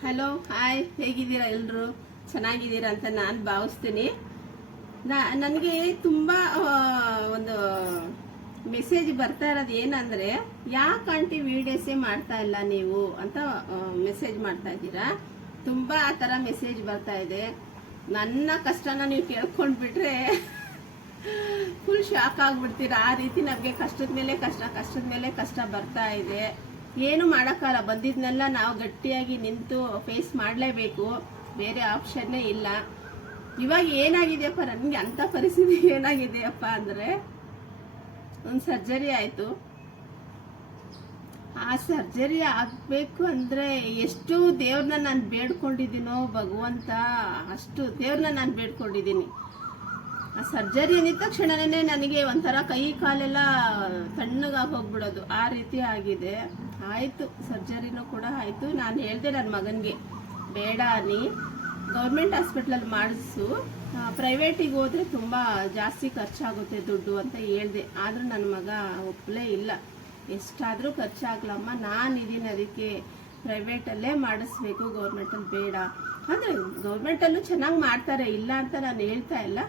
Hello hi ಹೇಗಿದ್ದೀರ ಎಲ್ಲರೂ ಚೆನ್ನಾಗಿದ್ದೀರ ಅಂತ ನಾನು ಭಾವಿಸ್ತೀನಿ. ನನಗೆ ತುಂಬ ಒಂದು ಮೆಸೇಜ್ ಬರ್ತಾ ಇರೋದು ಏನಂದರೆ, ಯಾಕೆ ಆಂಟಿ ವೀಡಿಯೋಸೇ ಮಾಡ್ತಾ ಇಲ್ಲ ನೀವು ಅಂತ ಮೆಸೇಜ್ ಮಾಡ್ತಾ ಇದ್ದೀರಾ? ತುಂಬ ಆ ಥರ ಮೆಸೇಜ್ ಬರ್ತಾ ಇದೆ. ನನ್ನ ಕಷ್ಟನ ನೀವು ಕೇಳ್ಕೊಂಡ್ಬಿಟ್ರೆ ಫುಲ್ ಶಾಕ್ ಆಗ್ಬಿಡ್ತೀರಾ. ಆ ರೀತಿ ನಮಗೆ ಕಷ್ಟದ ಮೇಲೆ ಕಷ್ಟ, ಕಷ್ಟದ ಮೇಲೆ ಕಷ್ಟ ಬರ್ತಾ ಇದೆ. ಏನು ಮಾಡೋಕ್ಕಲ್ಲ ಬಂದಿದ್ದನ್ನೆಲ್ಲ ನಾವು ಗಟ್ಟಿಯಾಗಿ ನಿಂತು ಫೇಸ್ ಮಾಡಲೇಬೇಕು. ಬೇರೆ ಆಪ್ಷನ್ನೇ ಇಲ್ಲ. ಇವಾಗ ಏನಾಗಿದೆಯಪ್ಪ? ನನಗೆ ಅಂಥ ಪರಿಸ್ಥಿತಿ ಏನಾಗಿದೆಯಪ್ಪ ಅಂದರೆ, ಒಂದು ಸರ್ಜರಿ ಆಯಿತು. ಆ ಸರ್ಜರಿ ಆಗಬೇಕು ಅಂದರೆ ಎಷ್ಟು ದೇವ್ರನ್ನ ನಾನು ಬೇಡ್ಕೊಂಡಿದ್ದೀನೋ ಭಗವಂತ, ಅಷ್ಟು ದೇವ್ರನ್ನ ನಾನು ಬೇಡ್ಕೊಂಡಿದ್ದೀನಿ. ಆ ಸರ್ಜರಿ ಅಂದಿದ ತಕ್ಷಣನೇ ನನಗೆ ಒಂಥರ ಕೈ ಕಾಲೆಲ್ಲ ತಣ್ಣಗಾಗಿ ಹೋಗ್ಬಿಡೋದು. ಆ ರೀತಿ ಆಗಿದೆ. ಆಯಿತು, ಸರ್ಜರಿನೂ ಕೂಡ ಆಯಿತು. ನಾನು ಹೇಳಿದೆ ನನ್ನ ಮಗನಿಗೆ, ಬೇಡ ನೀ, ಗೌರ್ಮೆಂಟ್ ಹಾಸ್ಪಿಟ್ಲಲ್ಲಿ ಮಾಡಿಸು. ಪ್ರೈವೇಟಿಗೆ ಹೋದರೆ ತುಂಬ ಜಾಸ್ತಿ ಖರ್ಚಾಗುತ್ತೆ ದುಡ್ಡು ಅಂತ ಹೇಳಿದೆ. ಆದರೂ ನನ್ನ ಮಗ ಒಪ್ಪಲೇ ಇಲ್ಲ. ಎಷ್ಟಾದರೂ ಖರ್ಚಾಗ್ಲಮ್ಮ ನಾನು ಇದೀನಿ ಅದಕ್ಕೆ ಪ್ರೈವೇಟಲ್ಲೇ ಮಾಡಿಸ್ಬೇಕು, ಗೌರ್ಮೆಂಟಲ್ಲಿ ಬೇಡ. ಅಂದರೆ ಗೌರ್ಮೆಂಟಲ್ಲೂ ಚೆನ್ನಾಗಿ ಮಾಡ್ತಾರೆ, ಇಲ್ಲ ಅಂತ ನಾನು ಹೇಳ್ತಾ ಇಲ್ಲ.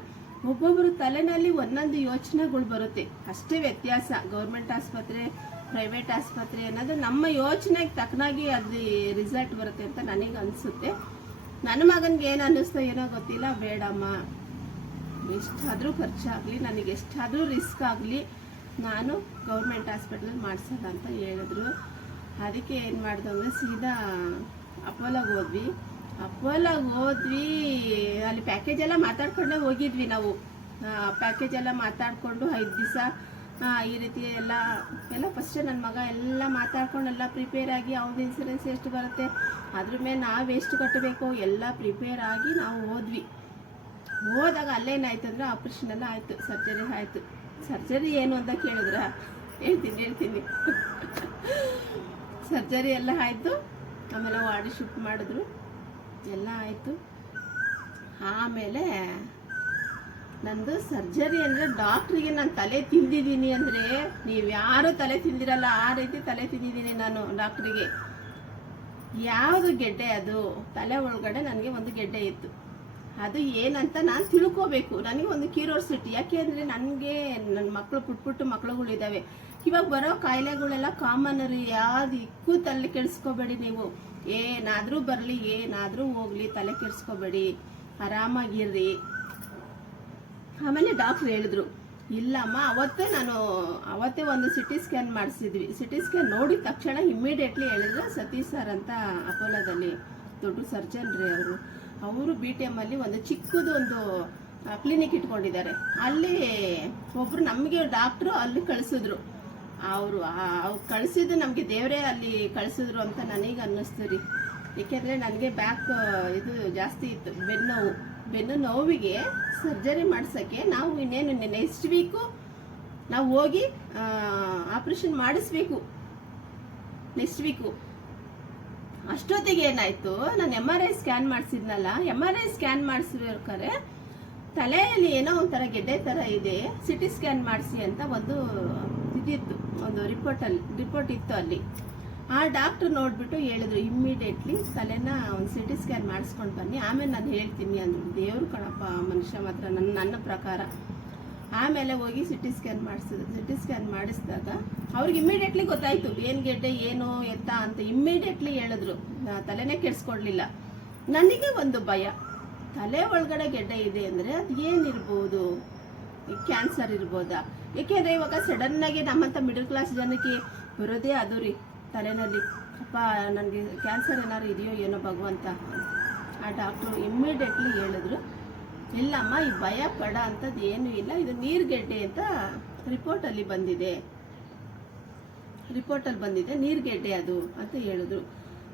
ಒಬ್ಬೊಬ್ಬರು ತಲೆನಲ್ಲಿ ಒಂದೊಂದು ಯೋಚನೆಗಳು ಬರುತ್ತೆ. ಅಷ್ಟೇ ವ್ಯತ್ಯಾಸ. ಗೌರ್ಮೆಂಟ್ ಆಸ್ಪತ್ರೆ, ಪ್ರೈವೇಟ್ ಆಸ್ಪತ್ರೆ ಅನ್ನೋದು ನಮ್ಮ ಯೋಚನೆಗೆ ತಕ್ಕನಾಗಿ ಅದು ರಿಸಲ್ಟ್ ಬರುತ್ತೆ ಅಂತ ನನಗೆ ಅನಿಸುತ್ತೆ. ನನ್ನ ಮಗನಿಗೆ ಏನು ಅನ್ನಿಸ್ತೋ ಏನೋ ಗೊತ್ತಿಲ್ಲ. ಬೇಡಮ್ಮ. ಎಷ್ಟಾದರೂ ಖರ್ಚಾಗಲಿ, ನನಗೆ ಎಷ್ಟಾದರೂ ರಿಸ್ಕ್ ಆಗಲಿ, ನಾನು ಗೌರ್ಮೆಂಟ್ ಹಾಸ್ಪಿಟ್ಲಲ್ಲಿ ಮಾಡಿಸೋಣ ಅಂತ ಹೇಳಿದ್ರು. ಅದಕ್ಕೆ ಏನು ಮಾಡ್ದೆ ಅಂದರೆ ಸೀದಾ ಅಪೋಲೋಗೆ ಹೋದ್ವಿ. ಅಪೋಲಾಗೆ ಹೋದ್ವಿ. ಅಲ್ಲಿ ಪ್ಯಾಕೇಜ್ ಎಲ್ಲ ಮಾತಾಡ್ಕೊಂಡೇ ಹೋಗಿದ್ವಿ ನಾವು. ಪ್ಯಾಕೇಜ್ ಎಲ್ಲ ಮಾತಾಡಿಕೊಂಡು ಐದು ದಿವಸ ಈ ರೀತಿ ಎಲ್ಲ ಎಲ್ಲ ಫಸ್ಟ್ ನನ್ನ ಮಗ ಎಲ್ಲ ಮಾತಾಡ್ಕೊಂಡು ಎಲ್ಲ ಪ್ರಿಪೇರ್ ಆಗಿ ಅವ್ನ ಇನ್ಸೂರೆನ್ಸ್ ಎಷ್ಟು ಬರುತ್ತೆ, ಅದ್ರ ಮೇಲೆ ನಾವು ಎಷ್ಟು ಕಟ್ಟಬೇಕು, ಎಲ್ಲ ಪ್ರಿಪೇರ್ ಆಗಿ ನಾವು ಹೋದ್ವಿ. ಹೋದಾಗ ಅಲ್ಲೇನಾಯ್ತು ಅಂದರೆ ಆಪ್ರೇಷನ್ ಎಲ್ಲ ಆಯಿತು ಸರ್ಜರಿ ಆಯಿತು. ಸರ್ಜರಿ ಏನು ಅಂತ ಕೇಳಿದ್ರ? ಹೇಳ್ತೀನಿ ಹೇಳ್ತೀನಿ. ಸರ್ಜರಿ ಎಲ್ಲ ಆಯಿತು. ಆಮೇಲೆ ವಾಡಿ ಶಿಫ್ಟ್ ಮಾಡಿದ್ರು. ಎಲ್ಲ ಆಯಿತು. ಆಮೇಲೆ ನಂದು ಸರ್ಜರಿ ಅಂದರೆ ಡಾಕ್ಟ್ರಿಗೆ ನಾನು ತಲೆ ತಿಂದಿದ್ದೀನಿ ಅಂದರೆ ನೀವು ಯಾರು ತಲೆ ತಿಂದಿರಲ್ಲ ಆ ರೀತಿ ತಲೆ ತಿಂದಿದ್ದೀನಿ ನಾನು ಡಾಕ್ಟ್ರಿಗೆ. ಯಾವುದು ಗೆಡ್ಡೆ ಅದು? ತಲೆ ಒಳಗಡೆ ನನಗೆ ಒಂದು ಗೆಡ್ಡೆ ಇತ್ತು. ಅದು ಏನಂತ ನಾನು ತಿಳ್ಕೋಬೇಕು. ನನಗೆ ಒಂದು ಕ್ಯೂರಿಯಾಸಿಟಿ ಯಾಕೆ ಅಂದರೆ ನನಗೆ ನನ್ನ ಮಕ್ಕಳು ಪುಟ್ಟ ಪುಟ್ಟು ಮಕ್ಕಳುಗಳಿದ್ದಾವೆ ಇವಾಗ ಬರೋ ಕಾಯಿಲೆಗಳೆಲ್ಲ ಕಾಮನ್ ರೀ. ಯಾವ್ದು ತಲೆ ಕೆಡಿಸ್ಕೋಬೇಡಿ ನೀವು. ಏನಾದರೂ ಬರಲಿ, ಏನಾದರೂ ಹೋಗ್ಲಿ, ತಲೆ ಕೆಡಿಸ್ಕೋಬೇಡಿ. ಆರಾಮಾಗಿರ್ರಿ. ಆಮೇಲೆ ಡಾಕ್ಟ್ರು ಹೇಳಿದ್ರು, ಇಲ್ಲಮ್ಮ, ಅವತ್ತೇ ನಾನು, ಅವತ್ತೇ ಒಂದು ಸಿಟಿ ಸ್ಕ್ಯಾನ್ ಮಾಡಿಸಿದ್ವಿ. ಸಿಟಿ ಸ್ಕ್ಯಾನ್ ನೋಡಿದ ತಕ್ಷಣ ಇಮ್ಮಿಡಿಯೇಟ್ಲಿ ಹೇಳಿದ್ರು, ಸತೀಶ್ ಸರ್ ಅಂತ ಅಪೋಲೋದಲ್ಲಿ ದೊಡ್ಡ ಸರ್ಜನ್ ರೀ ಅವರು. ಅವರು ಬಿ ಟಿ ಎಮ್ಮಲ್ಲಿ ಒಂದು ಚಿಕ್ಕದು ಒಂದು ಕ್ಲಿನಿಕ್ ಇಟ್ಕೊಂಡಿದ್ದಾರೆ. ಅಲ್ಲಿ ಒಬ್ಬರು ನಮಗೆ ಡಾಕ್ಟ್ರು ಅಲ್ಲಿ ಕಳಿಸಿದ್ರು. ಅವರು ಅವ್ರು ಕಳಿಸಿದ್ದು ನಮಗೆ ದೇವರೇ ಅಲ್ಲಿ ಕಳಿಸಿದ್ರು ಅಂತ ನನಗೆ ಅನ್ನಿಸ್ತು ರೀ. ಏಕೆಂದರೆ ನನಗೆ ಬ್ಯಾಕ್ ಇದು ಜಾಸ್ತಿ ಇತ್ತು. ಬೆನ್ನು ನೋವು. ಬೆನ್ನು ನೋವಿಗೆ ಸರ್ಜರಿ ಮಾಡ್ಸೋಕ್ಕೆ ನಾವು ಇನ್ನೇನು ನೆಕ್ಸ್ಟ್ ವೀಕು ನಾವು ಹೋಗಿ ಆಪ್ರೇಷನ್ ಮಾಡಿಸ್ಬೇಕು. ನೆಕ್ಸ್ಟ್ ವೀಕು ಅಷ್ಟೊತ್ತಿಗೆ ಏನಾಯಿತು, ನಾನು ಎಂ ಆರ್ ಐ ಸ್ಕ್ಯಾನ್ ಮಾಡಿಸಿದ್ನಲ್ಲ ಎಂ ಆರ್ ಐ ಸ್ಕ್ಯಾನ್ ಮಾಡಿಸ್ಬೇಕಾದ್ರೆ ತಲೆಯಲ್ಲಿ ಏನೋ ಒಂಥರ ಗೆಡ್ಡೆ ಥರ ಇದೆ ಸಿಟಿ ಸ್ಕ್ಯಾನ್ ಮಾಡಿಸಿ ಅಂತ ಒಂದು ಇದಿತ್ತು ಒಂದು ರಿಪೋರ್ಟಲ್ಲಿ ರಿಪೋರ್ಟ್ ಇತ್ತು ಅಲ್ಲಿ. ಆ ಡಾಕ್ಟ್ರ್ ನೋಡಿಬಿಟ್ಟು ಹೇಳಿದ್ರು ಇಮ್ಮಿಡಿಯೇಟ್ಲಿ ತಲೆನ ಒಂದು ಸಿಟಿ ಸ್ಕ್ಯಾನ್ ಮಾಡಿಸ್ಕೊಂಡು ಬನ್ನಿ. ಆಮೇಲೆ ನಾನು ಹೇಳ್ತೀನಿ ಅಂದರು. ದೇವ್ರು ಕಣಪ್ಪ ಮನುಷ್ಯ ಮಾತ್ರ ನನ್ನ ನನ್ನ ಪ್ರಕಾರ. ಆಮೇಲೆ ಹೋಗಿ ಸಿಟಿ ಸ್ಕ್ಯಾನ್ ಮಾಡಿಸಿದ್ರು ಸಿಟಿ ಸ್ಕ್ಯಾನ್ ಮಾಡಿಸಿದಾಗ ಅವ್ರಿಗೆ ಇಮ್ಮಿಡಿಯೇಟ್ಲಿ ಗೊತ್ತಾಯ್ತು, ಏನು ಗೆಡ್ಡೆ, ಏನು ಎತ್ತ ಅಂತ ಇಮ್ಮಿಡಿಯೇಟ್ಲಿ ಹೇಳಿದ್ರು. ತಲೆನೇ ಕೆಡಿಸ್ಕೊಡ್ಲಿಲ್ಲ. ನನಗೆ ಒಂದು ಭಯ. ತಲೆ ಒಳಗಡೆ ಗೆಡ್ಡೆ ಇದೆ ಅಂದರೆ ಅದು ಏನಿರ್ಬೋದು ಕ್ಯಾನ್ಸರ್ ಇರ್ಬೋದಾ? ಏಕೆಂದರೆ ಇವಾಗ ಸಡನ್ನಾಗಿ ನಮ್ಮಂಥ ಮಿಡಲ್ ಕ್ಲಾಸ್ ಜನಕ್ಕೆ ಬರೋದೇ ಅದು ರೀ, ತಲೆನಲ್ಲಿ. ಅಪ್ಪ, ನನಗೆ ಕ್ಯಾನ್ಸರ್ ಏನಾದ್ರು ಇದೆಯೋ ಏನೋ ಭಗವಂತ ಆ ಡಾಕ್ಟ್ರು ಇಮ್ಮಿಡಿಯೇಟ್ಲಿ ಹೇಳಿದ್ರು, ಇಲ್ಲಮ್ಮ, ಈ ಭಯ ಪಡ ಅಂಥದ್ದು ಏನೂ ಇಲ್ಲ, ಇದು ನೀರುಗೆಡ್ಡೆ ಅಂತ ರಿಪೋರ್ಟಲ್ಲಿ ಬಂದಿದೆ. ರಿಪೋರ್ಟಲ್ಲಿ ಬಂದಿದೆ, ನೀರುಗೆಡ್ಡೆ ಅದು ಅಂತ ಹೇಳಿದ್ರು.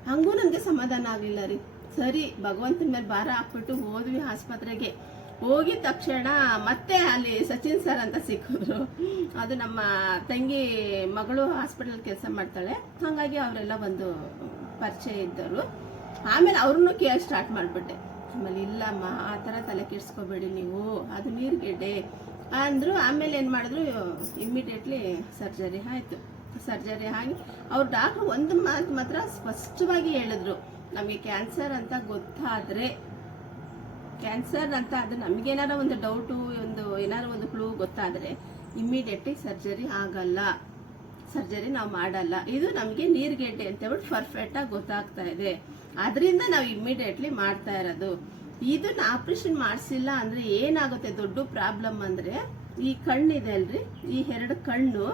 ಹಂಗೂ ನನಗೆ ಸಮಾಧಾನ ಆಗಲಿಲ್ಲ ರೀ. ಸರಿ, ಭಗವಂತನ ಮೇಲೆ ಭಾರ ಹಾಕ್ಬಿಟ್ಟು ಹೋದ್ವಿ ಆಸ್ಪತ್ರೆಗೆ. ಹೋಗಿದ ತಕ್ಷಣ ಮತ್ತೆ ಅಲ್ಲಿ ಸಚಿನ್ ಸರ್ ಅಂತ ಸಿಕ್ಕಿದ್ರು. ಅದು ನಮ್ಮ ತಂಗಿ ಮಗಳು ಹಾಸ್ಪಿಟಲ್ ಕೆಲಸ ಮಾಡ್ತಾಳೆ. ಹಾಗಾಗಿ ಅವರೆಲ್ಲ ಒಂದು ಪರಿಚಯ ಇದ್ದರು ಆಮೇಲೆ ಅವ್ರನ್ನೂ ಕೇರ್ ಸ್ಟಾರ್ಟ್ ಮಾಡಿಬಿಟ್ಟೆ. ಆಮೇಲೆ, ಇಲ್ಲಮ್ಮ, ಆ ಥರ ತಲೆ ಕೆಡಿಸ್ಕೋಬೇಡಿ ನೀವು. ಅದು ನೀರುಗೆಡ್ಡೆ. ಅಂದರು, ಆಮೇಲೆ ಏನು ಮಾಡಿದ್ರು ಇಮ್ಮಿಡಿಯೇಟ್ಲಿ ಸರ್ಜರಿ ಆಯಿತು. ಸರ್ಜರಿ ಆಗಿ ಅವ್ರು ಡಾಕ್ಟ್ರು ಒಂದು ಮಾತು ಮಾತ್ರ ಸ್ಪಷ್ಟವಾಗಿ ಹೇಳಿದ್ರು. ನಮಗೆ ಕ್ಯಾನ್ಸರ್ ಅಂತ ಗೊತ್ತಾದರೆ ಕ್ಯಾನ್ಸರ್ ಅಂತ ಅದು ನಮಗೇನಾರ ಒಂದು ಡೌಟು ಒಂದು ಏನಾರು ಒಂದು ಕ್ಲೂ ಗೊತ್ತಾದರೆ ಇಮ್ಮಿಡಿಯೇಟ್ಲಿ ಸರ್ಜರಿ ಆಗಲ್ಲ. ಸರ್ಜರಿ ನಾವು ಮಾಡಲ್ಲ. ಇದು ನಮಗೆ ನೀರ್ಗೆಡ್ಡೆ ಅಂತ ಹೇಳ್ಬಿಟ್ಟು ಪರ್ಫೆಕ್ಟಾಗಿ ಗೊತ್ತಾಗ್ತಾ ಇದೆ. ಅದರಿಂದ ನಾವು ಇಮ್ಮಿಡಿಯೇಟ್ಲಿ ಮಾಡ್ತಾ ಇರೋದು. ಇದನ್ನ ಆಪ್ರೇಷನ್ ಮಾಡಿಸಿಲ್ಲ ಅಂದರೆ ಏನಾಗುತ್ತೆ ದೊಡ್ಡ ಪ್ರಾಬ್ಲಮ್ ಅಂದರೆ ಈ ಕಣ್ಣಿದೆ ಅಲ್ರಿ? ಈ ಎರಡು ಕಣ್ಣು.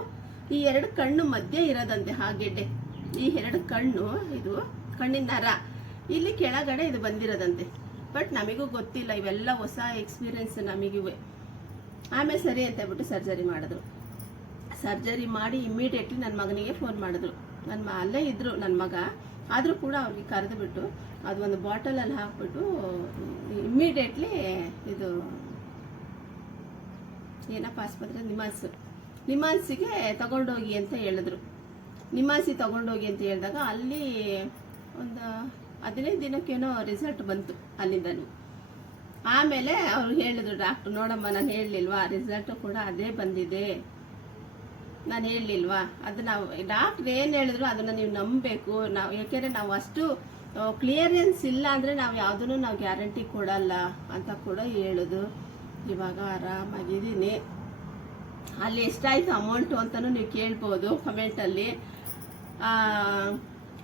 ಈ ಎರಡು ಕಣ್ಣು ಮಧ್ಯೆ ಇರೋದಂತೆ ಆ ಗೆಡ್ಡೆ. ಈ ಎರಡು ಕಣ್ಣು, ಇದು ಕಣ್ಣಿನ ನರ. ಇಲ್ಲಿ ಕೆಳಗಡೆ ಇದು ಬಂದಿರೋದಂತೆ. ಬಟ್ ನಮಗೂ ಗೊತ್ತಿಲ್ಲ, ಇವೆಲ್ಲ ಹೊಸ ಎಕ್ಸ್ಪೀರಿಯನ್ಸ್ ನಮಗಿವೆ. ಆಮೇಲೆ ಸರಿ ಅಂತ ಹೇಳ್ಬಿಟ್ಟು ಸರ್ಜರಿ ಮಾಡಿದ್ರು. ಸರ್ಜರಿ ಮಾಡಿ ಇಮ್ಮಿಡಿಯೇಟ್ಲಿ ನನ್ನ ಮಗನಿಗೆ ಫೋನ್ ಮಾಡಿದ್ರು. ನನ್ನ ಮ ಅಲ್ಲೇ ಇದ್ದರು ನನ್ನ ಮಗ. ಆದರೂ ಕೂಡ ಅವ್ರಿಗೆ ಕರೆದು ಬಿಟ್ಟು ಅದು ಒಂದು ಬಾಟಲಲ್ಲಿ ಹಾಕ್ಬಿಟ್ಟು ಇಮ್ಮಿಡಿಯೇಟ್ಲಿ ಇದು ಏನಪ್ಪ ಆಸ್ಪತ್ರೆ? ನಿಮಾನ್ಸ್. ನಿಮಾನ್ಸಿಗೆ ತಗೊಂಡೋಗಿ ಅಂತ ಹೇಳಿದ್ರು. ನಿಮಾನ್ಸಿ ತಗೊಂಡೋಗಿ ಅಂತ ಹೇಳಿದಾಗ ಅಲ್ಲಿ ಒಂದು ಹದಿನೈದು ದಿನಕ್ಕೇನೋ ರಿಸಲ್ಟ್ ಬಂತು ಅಲ್ಲಿಂದನೂ. ಆಮೇಲೆ ಅವ್ರು ಹೇಳಿದ್ರು, ಡಾಕ್ಟ್ರು, ನೋಡಮ್ಮ, ನಾನು ಹೇಳಲಿಲ್ವಾ? ರಿಸಲ್ಟು ಕೂಡ ಅದೇ ಬಂದಿದೆ. ನಾನು ಹೇಳಲಿಲ್ವಾ? ಅದು ನಾವು, ಡಾಕ್ಟ್ರ್ ಏನು ಹೇಳಿದ್ರು ಅದನ್ನು ನೀವು ನಂಬಬೇಕು. ನಾವು, ಯಾಕೆಂದರೆ ನಾವು ಅಷ್ಟು ಕ್ಲಿಯರೆನ್ಸ್ ಇಲ್ಲ ಅಂದರೆ ನಾವು ಯಾವುದನ್ನು ನಾವು ಗ್ಯಾರಂಟಿ ಕೊಡಲ್ಲ ಅಂತ ಕೂಡ ಹೇಳೋದು. ಇವಾಗ ಆರಾಮಾಗಿದ್ದೀನಿ. ಅಲ್ಲಿ ಎಷ್ಟಾಯಿತು ಅಮೌಂಟು ಅಂತಲೂ ನೀವು ಕೇಳ್ಬೋದು ಕಮೆಂಟಲ್ಲಿ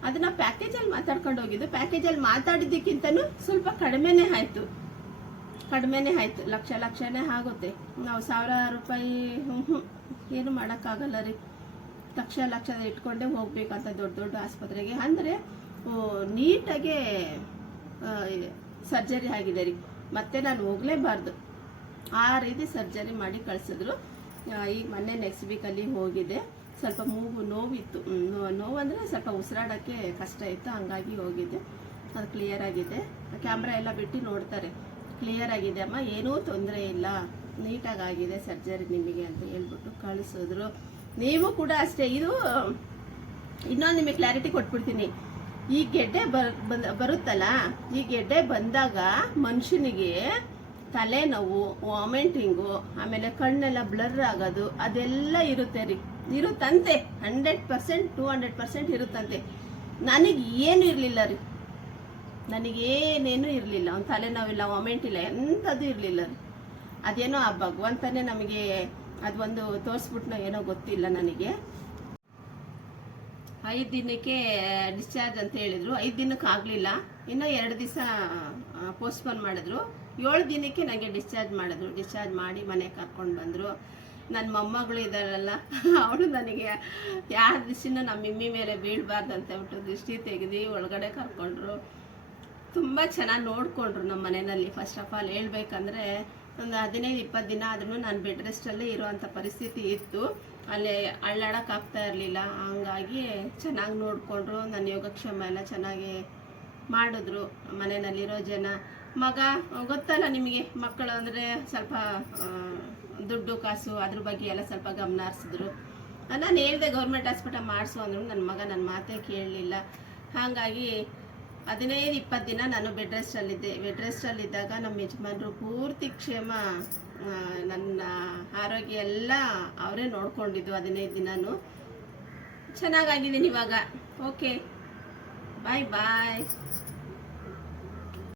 ಅದನ್ನ ಪ್ಯಾಕೇಜಲ್ಲಿ ಮಾತಾಡ್ಕೊಂಡು ಹೋಗಿದ್ದು. ಪ್ಯಾಕೇಜಲ್ಲಿ ಮಾತಾಡಿದ್ದಕ್ಕಿಂತನೂ ಸ್ವಲ್ಪ ಕಡಿಮೆನೇ ಆಯಿತು. ಕಡಿಮೆನೇ ಆಯಿತು. ಲಕ್ಷ ಲಕ್ಷನೇ ಆಗುತ್ತೆ. ನಾವು ಸಾವಿರ ರೂಪಾಯಿ ಹ್ಞೂ ಏನು ಮಾಡೋಕ್ಕಾಗಲ್ಲ ರೀ. ಲಕ್ಷ ಲಕ್ಷ ಇಟ್ಕೊಂಡೇ ಹೋಗ್ಬೇಕಂತ ದೊಡ್ಡ ದೊಡ್ಡ ಆಸ್ಪತ್ರೆಗೆ. ಅಂದರೆ ನೀಟಾಗೆ ಸರ್ಜರಿ ಆಗಿದೆ ರೀ. ಮತ್ತೆ ನಾನು ಹೋಗಲೇಬಾರ್ದು. ಆ ರೀತಿ ಸರ್ಜರಿ ಮಾಡಿ ಕಳಿಸಿದ್ರು. ಈಗ ಮೊನ್ನೆ ನೆಕ್ಸ್ಟ್ ವೀಕಲ್ಲಿ ಹೋಗಿದ್ದೆ ಸ್ವಲ್ಪ ಮೂಗು ನೋವಿತ್ತು ನೋವು ಸ್ವಲ್ಪ ಉಸಿರಾಡೋಕ್ಕೆ ಕಷ್ಟ ಇತ್ತು, ಹಂಗಾಗಿ ಹೋಗಿದ್ದೆ. ಅದು ಕ್ಲಿಯರ್ ಆಗಿದೆ. ಕ್ಯಾಮ್ರಾ ಎಲ್ಲ ಬಿಟ್ಟು ನೋಡ್ತಾರೆ. ಕ್ಲಿಯರ್ ಆಗಿದೆ ಅಮ್ಮ, ಏನೂ ತೊಂದರೆ ಇಲ್ಲ. ನೀಟಾಗಿ ಆಗಿದೆ ಸರ್ಜರಿ ನಿಮಗೆ ಅಂತ ಹೇಳ್ಬಿಟ್ಟು ಕಳಿಸಿದ್ರು. ನೀವು ಕೂಡ ಅಷ್ಟೇ, ಇದು, ಇನ್ನೊಂದು ನಿಮಗೆ ಕ್ಲಾರಿಟಿ ಕೊಟ್ಬಿಡ್ತೀನಿ. ಈ ಗೆಡ್ಡೆ ಬರುತ್ತಲ್ಲ, ಈ ಗೆಡ್ಡೆ ಬಂದಾಗ ಮನುಷ್ಯನಿಗೆ ತಲೆನೋವು, ವಾಮಿಟಿಂಗು, ಆಮೇಲೆ ಕಣ್ಣೆಲ್ಲ ಬ್ಲರ್ ಆಗೋದು, ಅದೆಲ್ಲ ಇರುತ್ತೆ ರೀ. ಇರುತ್ತಂತೆ, hundred percent, two hundred percent ಇರುತ್ತಂತೆ. ನನಗೆ ಏನು ಇರಲಿಲ್ಲ ರೀ. ನನಗೇನೇನು ಇರಲಿಲ್ಲ. ಅವ್ನ ತಲೆನೋವಿಲ್ಲ, ವಾಮೆಂಟ್ ಇಲ್ಲ, ಎಂಥದ್ದು ಇರಲಿಲ್ಲ ರೀ. ಅದೇನೋ ಆ ಭಗವಂತನೇ ನಮಗೆ ಅದೊಂದು ತೋರಿಸ್ಬಿಟ್ನೋ ಏನೋ ಗೊತ್ತಿಲ್ಲ ನನಗೆ. ಐದು ದಿನಕ್ಕೆ ಡಿಸ್ಚಾರ್ಜ್ ಅಂತ ಹೇಳಿದ್ರು. ಐದು ದಿನಕ್ಕೆ ಆಗಲಿಲ್ಲ. ಇನ್ನೂ ಎರಡು ದಿವಸ ಪೋಸ್ಟ್ಪೋನ್ ಮಾಡಿದ್ರು. ಏಳು ದಿನಕ್ಕೆ ನನಗೆ ಡಿಸ್ಚಾರ್ಜ್ ಮಾಡಿದ್ರು. ಡಿಸ್ಚಾರ್ಜ್ ಮಾಡಿ ಮನೆಗೆ ಕರ್ಕೊಂಡು ಬಂದರು. ನನ್ನ ಮೊಮ್ಮಗಳು ಇದ್ದಾರಲ್ಲ, ಅವಳು ನನಗೆ ಯಾರ ದೃಷ್ಟಿನೂ ನಮ್ಮ ಮಿಮ್ಮಿ ಮೇಲೆ ಬೀಳಬಾರ್ದು ಅಂತ ಬಿಟ್ಟು ದೃಷ್ಟಿ ತೆಗೆದು ಒಳಗಡೆ ಕರ್ಕೊಂಡ್ರು. ತುಂಬ ಚೆನ್ನಾಗಿ ನೋಡಿಕೊಂಡ್ರು ನಮ್ಮ ಮನೆಯಲ್ಲಿ. ಫಸ್ಟ್ ಆಫ್ ಆಲ್ ಹೇಳ್ಬೇಕಂದ್ರೆ, ಒಂದು ಹದಿನೈದು, ಇಪ್ಪತ್ತು ದಿನ ಆದ್ರೂ ನಾನು ಬೆಡ್ ರೆಸ್ಟಲ್ಲೇ ಇರುವಂಥ ಪರಿಸ್ಥಿತಿ ಇತ್ತು. ಅಲ್ಲಿ ಅಳ್ಳಾಡೋಕ್ಕಾಗ್ತಾ ಇರಲಿಲ್ಲ. ಹಂಗಾಗಿ ಚೆನ್ನಾಗಿ ನೋಡಿಕೊಂಡ್ರು. ನನ್ನ ಯೋಗಕ್ಷೇಮ ಎಲ್ಲ ಚೆನ್ನಾಗಿ ಮಾಡಿದ್ರು. ಮನೆಯಲ್ಲಿರೋ ಜನ ಮಗ, ಗೊತ್ತಲ್ಲ ನಿಮಗೆ, ಮಕ್ಕಳು ಅಂದರೆ ಸ್ವಲ್ಪ ದುಡ್ಡು, ಕಾಸು, ಅದ್ರ ಬಗ್ಗೆ ಎಲ್ಲ ಸ್ವಲ್ಪ ಗಮನ ಹರಿಸಿದ್ರು. ನಾನು ಹೇಳಿದೆ ಗೌರ್ಮೆಂಟ್ ಹಾಸ್ಪಿಟಲ್ ಮಾಡಿಸು ಅಂದ್ರು ನನ್ನ ಮಗ ನನ್ನ ಮಾತೇ ಕೇಳಲಿಲ್ಲ. ಹಾಗಾಗಿ ಹದಿನೈದು, ಇಪ್ಪತ್ತು ದಿನ ನಾನು ಬೆಡ್ ರೆಸ್ಟಲ್ಲಿದ್ದೆ ಬೆಡ್ ರೆಸ್ಟಲ್ಲಿದ್ದಾಗ ನಮ್ಮ ಯಜಮಾನರು ಪೂರ್ತಿ ಕ್ಷೇಮ ನನ್ನ ಆರೋಗ್ಯ ಎಲ್ಲ ಅವರೇ ನೋಡ್ಕೊಂಡಿದ್ದು ಹದಿನೈದು ದಿನನೂ. ಚೆನ್ನಾಗಾಗಿದ್ದೀನಿ ಇವಾಗ. ಓಕೆ ಬಾಯ್ ಬಾಯ್